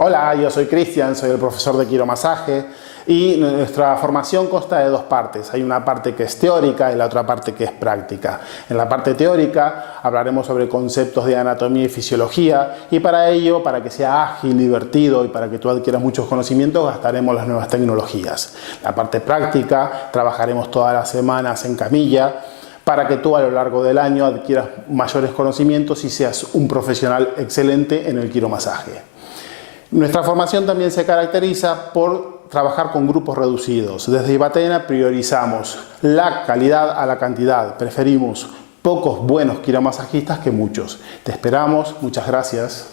Hola, yo soy Cristian, soy el profesor de quiromasaje y nuestra formación consta de dos partes. Hay una parte que es teórica y la otra parte que es práctica. En la parte teórica hablaremos sobre conceptos de anatomía y fisiología y para ello, para que sea ágil, divertido y para que tú adquieras muchos conocimientos, gastaremos las nuevas tecnologías. La parte práctica, trabajaremos todas las semanas en camilla para que tú a lo largo del año adquieras mayores conocimientos y seas un profesional excelente en el quiromasaje. Nuestra formación también se caracteriza por trabajar con grupos reducidos. Desde Ibatena priorizamos la calidad a la cantidad. Preferimos pocos buenos quiromasajistas que muchos. Te esperamos. Muchas gracias.